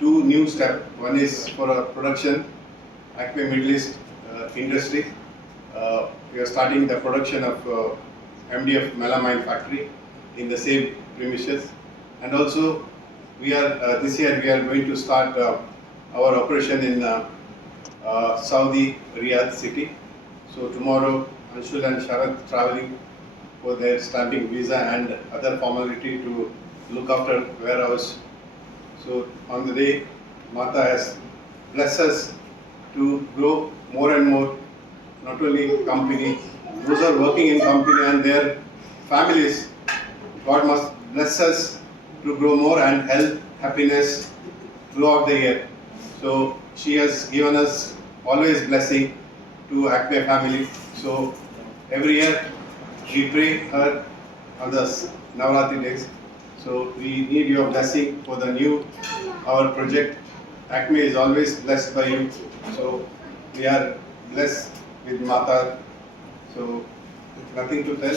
Two new steps. One is for a production, Acme Middle East industry. We are starting the production of MDF melamine factory in the same premises, and also we are this year we are going to start our operation in Saudi Riyadh city. So tomorrow Anshul and Sharad traveling for their stamping visa and other formality to look after warehouse. So on the day, Mata has blessed us to grow more and more, not only company, those are working in company and their families. God must bless us to grow more and health, happiness throughout the year. So she has given us always blessing to Acme family. So every year we pray her on the Navaratri days. So we need your blessing for the new, our project. Acme is always blessed by you. So we are blessed with Mata. So nothing to tell.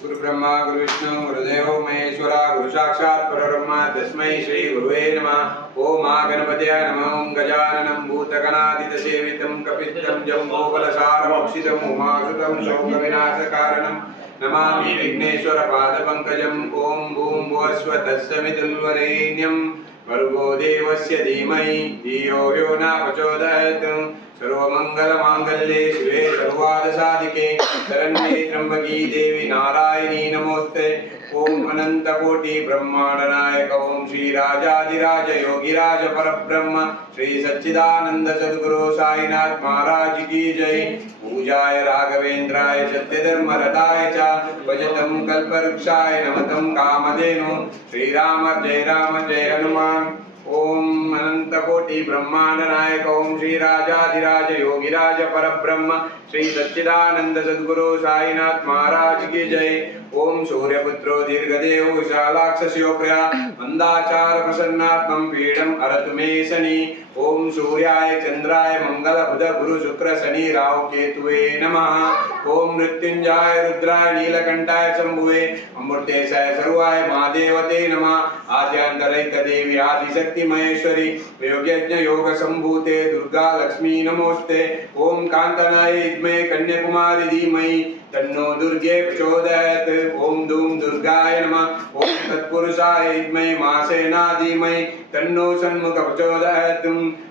गुरु ब्रह्मा गुरु विष्णु गुरुदेव महेश्वरा गुरु साक्षात् परब्रह्म तस्मै श्री गुरुवे नमः। ओम गणपतये नमः। ओम गजाननं भूतगणादिसेवितं कपित्तं जम्बूफलसारभक्षितं उमासुतं शोकविनाशकारणं नमामि विघ्नेश्वरपादपङ्कजम्। ओम भूं भुवस्सुवः तत्सवितुर्वरेण्यं भर्गो देवस्य धीमहि धियो यो न प्रचोदयात्। सर्वमंगलमांगल्ये शिवे सर्वार्थसाधिके शरण्ये त्र्यंबके देवी नारायणी नमोस्ते। ओम अनंत कोटि ब्रह्मांड नायक ओम श्री राजाधिराज योगिराज परब्रह्म श्री सच्चिदानंद सद्गुरु साईनाथ महाराज की जय। पूजाय राघवेंद्राय सत्यधर्म रताय च भजतं कल्पवृक्षाय नमतं कामधेनु। श्री राम जय हनुमान। ओम अनंत कोटि ब्रह्मांड नायक ओम श्री राजाधिराज योगिराज परब्रह्म श्री सच्चिदानंद सद्गुरु साईनाथ महाराज की जय। ओम सूर्यपुत्रो दीर्घदेव विशालाक्षस्योप्रिया मंदाचार प्रसन्नात्मं पीडम अरतु मे शनि। ओम सूर्याय चंद्राय मंगल बुध गुरु शुक्र शनि राहु केतुवे नमः। ओम मृत्युंजय रुद्राय नीलकंठाय शंभुवे अमृतेशाय सर्वाय महादेवते नमः। आद्यांतरैक देवी आदिशक्ति महेश्वरी योगयज्ञ योग संभूते दुर्गा लक्ष्मी नमोस्ते। ओम कांतनाय विद्महे कन्याकुमारी धीमहि तन्नो दुर्गे प्रचोदयात्। ओम धूम दुर्गाय नमः। ओम तत्पुरुषाय विद्महे मासेना धीमहि तन्नो षण्मुख प्रचोदयात्।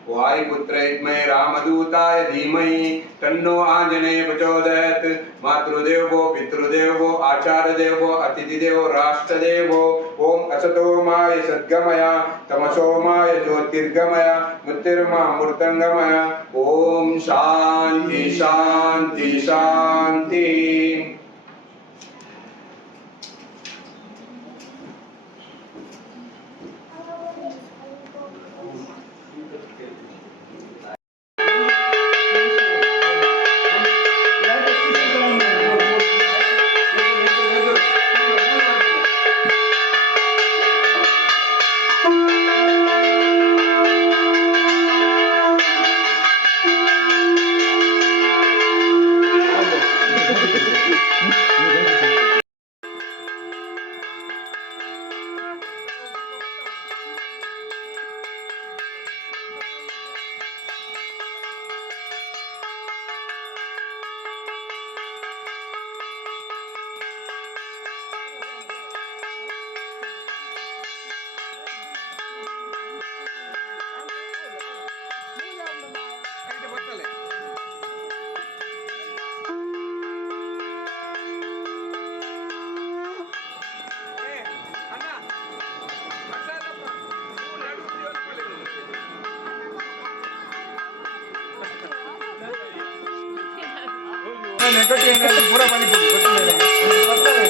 वायुपुत्र विद्महे रामदूताय धीमहि तन्नो आंजनेय प्रचोदयात्। मातृदेवो पितृदेवो आचार्यदेवो अतिथिदेवो राष्ट्रदेवो। ओम असतो माय सद्गमय तमसो माय ज्योतिर्गमय मृत्युर्मा मृतंगमय। ओम शांति शांति शांति। नेगेटिव एनर्जी पूरा पानी गोत्तिल्ल